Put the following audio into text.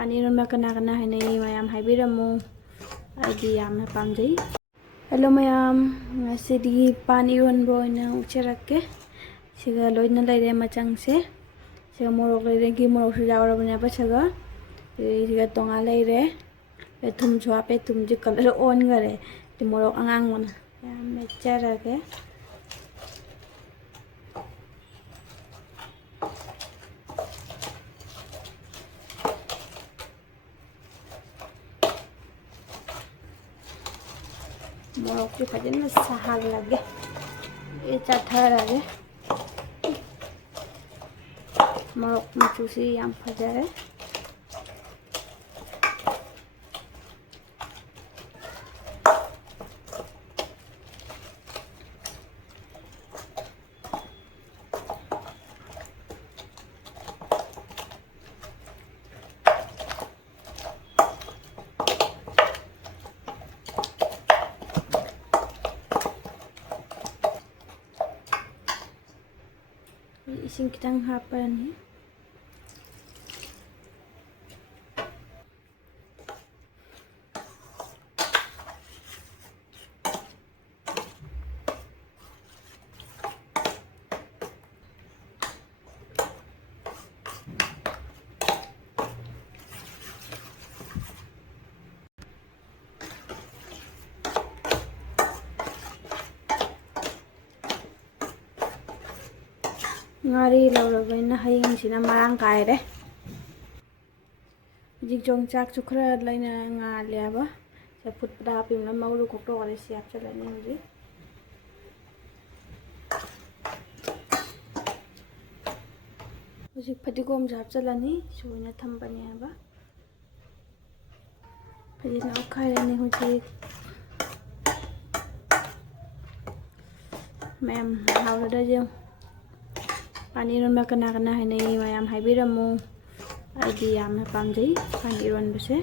Pani Eronba kana kana hainai mayam haibiramu aidi yamna pamjai. Hello mayam, ngasidi Pani Eronba oina ucharakke. Siga loina laire machangse. Siga morok laire gi morok su jawarabane bachaga. Siga tonga laire. Thum chwape thum ji color on gare. Ti morok angang wana. Yam mecharakke. Morok ki fajin sahal lage ye chathar lage morok machusi yam fajare ising kitang hapan ngari laurabaina haying sina marang kaire jik jong chak chukra laina nga liaba sa put pada pim la maulu kokto kare siap chalani hoji hoji phatigom jap chalani suina thambani aba phajina ukhairani hoji ma'am hawda jeng Pani Eronba kana kana hainai mayam haibiramu aidi yamna pamjai Pani Eronba se